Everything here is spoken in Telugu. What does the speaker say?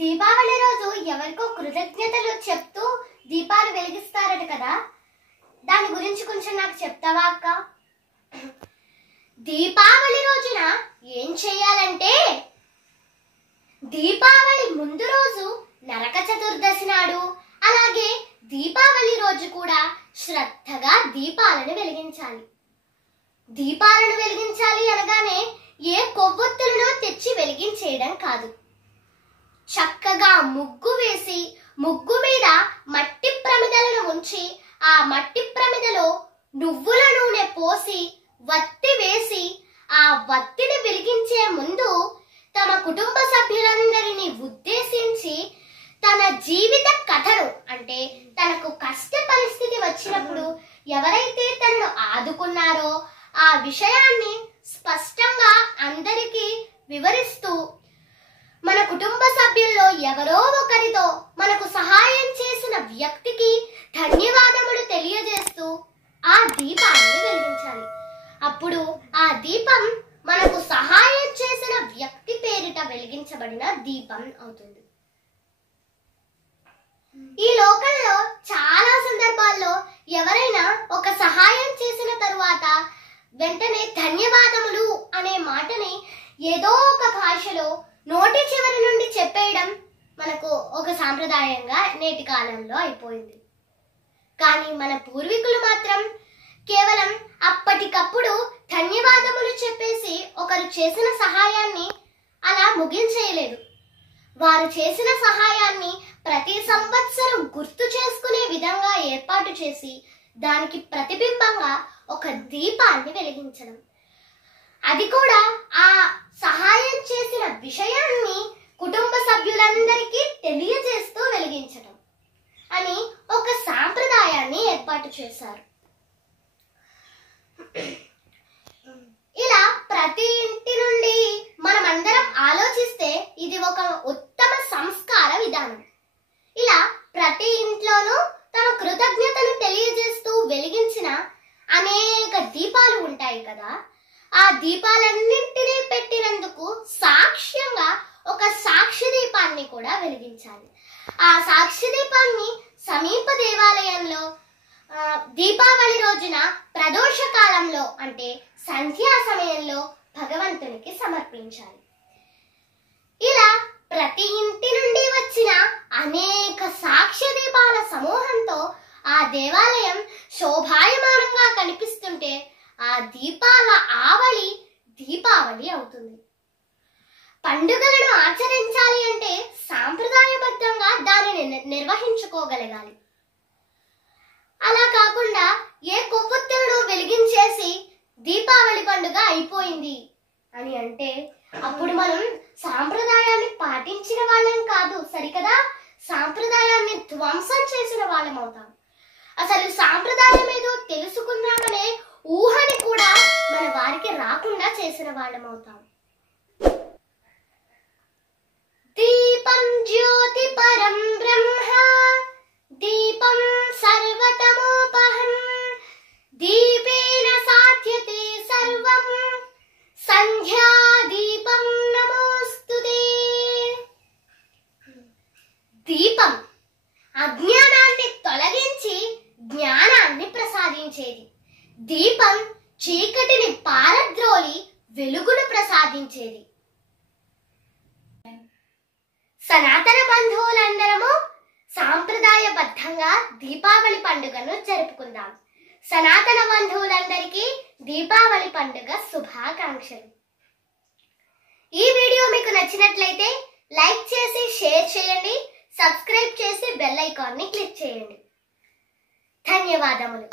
దీపావళి రోజు ఎవరికో కృతజ్ఞతలు చెప్తూ దీపాలు వెలిగిస్తారట కదా, దాని గురించి కొంచెం నాకు చెప్తావా అక్క? దీపావళి రోజున ఏం చేయాలంటే, దీపావళి ముందు రోజు నరక చతుర్దశి నాడు, అలాగే దీపావళి రోజు కూడా శ్రద్ధగా దీపాలను వెలిగించాలి. దీపాలను వెలిగించాలి అనగానే ఏ కొవ్వొత్తులను తెచ్చి వెలిగించేయడం కాదు. చక్కగా ముగ్గు వేసి ముగ్గు మీద మట్టి ప్రమిదలను ఉంచి ఆ మట్టి ప్రమిదలో నువ్వుల నూనె పోసి వత్తి వేసి ఆ వత్తిని వెలిగించే ముందు తమ కుటుంబ సభ్యులందరినీ ఉద్దేశించి తన జీవిత కథను, అంటే తనకు కష్ట పరిస్థితి వచ్చినప్పుడు ఎవరైతే తనను ఆదుకున్నారో ఆ విషయాన్ని స్పష్టంగా అందరికీ వివరిస్తూ మన కుటుంబ సభ్యుల్లో ఎవరో ఒకరితో మనకు సహాయం చేసిన వ్యక్తికి ధన్యవాదములు తెలియజేస్తూ ఆ దీపాన్ని వెలిగించాలి. అప్పుడు ఆ దీపం మనకు సహాయం చేసిన వ్యక్తి పేరిట వెలిగించబడిన దీపం అవుతుంది. ఈ లోకంలో చాలా సందర్భాల్లో ఎవరైనా ఒక సహాయం చేసిన తరువాత వెంటనే ధన్యవాదములు అనే మాటని ఏదో ఒక భాషలో నోటి చివరి నుండి చెప్పేయడం మనకు ఒక సాంప్రదాయంగా నేటి కాలంలో అయిపోయింది. కానీ మన పూర్వీకులు మాత్రం కేవలం అప్పటికప్పుడు ధన్యవాదములు చెప్పేసి ఒకరు చేసిన సహాయాన్ని అలా ముగించేయలేదు. వారు చేసిన సహాయాన్ని ప్రతి సంవత్సరం గుర్తు చేసుకునే విధంగా ఏర్పాటు చేసి దానికి ప్రతిబింబంగా ఒక దీపాన్ని వెలిగించడం, అది కూడా ఆ సహాయం చేసిన విషయాన్ని కుటుంబ సభ్యులందరికీ తెలియజేస్తూ వెలిగించడం అని ఒక సాంప్రదాయాన్ని ఏర్పాటు చేశారు. ఇలా ప్రతి ఇంటి నుండి మనమందరం ఆలోచిస్తే ఇది ఒక ఉత్తమ సంస్కార విధానం. ఇలా ప్రతి ఇంట్లోనూ తమ కృతజ్ఞతను తెలియజేస్తూ వెలిగించిన అనేక దీపాలు ఉంటాయి కదా, ఆ దీపాలన్నింటినీ పెట్టినందుకు సాక్ష్యంగా ఒక సాక్షి దీపాన్ని కూడా వెలిగించాలి. ఆ సాక్షి దీపాన్ని సమీప దేవాలయంలో దీపావళి రోజున ప్రదోష కాలంలో, అంటే సంధ్యా సమయంలో భగవంతునికి సమర్పించాలి. ఇలా ప్రతి ఇంటి నుండి వచ్చిన అనేక సాక్ష్య దీపాల సమూహంతో ఆ దేవాలయం శోభాయమానంగా కనిపిస్తుంటే ఆ దీపాల ఆవళి దీపావళి అవుతుంది. పండుగలను ఆచరించాలి అంటే సాంప్రదాయబద్ధంగా దానిని నిర్వహించుకోగలగాలి. అలా కాకుండా ఏ కొవ్వొత్తులను వెలిగించేసి దీపావళి పండుగ అయిపోయింది అని అంటే అప్పుడు మనం సాంప్రదాయాన్ని పాటించిన వాళ్ళం కాదు, సరికదా, సాంప్రదాయాన్ని ధ్వంసం చేసిన వాళ్ళం అవుతాం. అసలు సాంప్రదాయం ఏదో తెలుసుకున్నామనే ఊహని కూడా మన వారికి రాకుండా చేసిన వాళ్ళం అవుతాం. దీపం జ్యోతి పరం బ్రహ్మ దీపం సర్వతమోపహం దీపేన సాధ్యతే సర్వం సంధ్యా దీపం నమోస్తుతే. దీపం అజ్ఞానాన్ని తొలగించి జ్ఞానాన్ని ప్రసాదించేది. దీపం చీకటిని పారద్రోలి వెలుగును ప్రసాదించేది. సనాతన బంధువులందరము సాంప్రదాయబద్ధంగా దీపావళి పండుగను జరుపుకుందాం. సనాతన బంధువులందరికీ దీపావళి పండుగ శుభాకాంక్షలు. ఈ వీడియో మీకు నచ్చినట్లయితే లైక్ చేసి షేర్ చేయండి, సబ్స్క్రైబ్ చేసి బెల్ ఐకాన్ని క్లిక్ చేయండి. ధన్యవాదములు.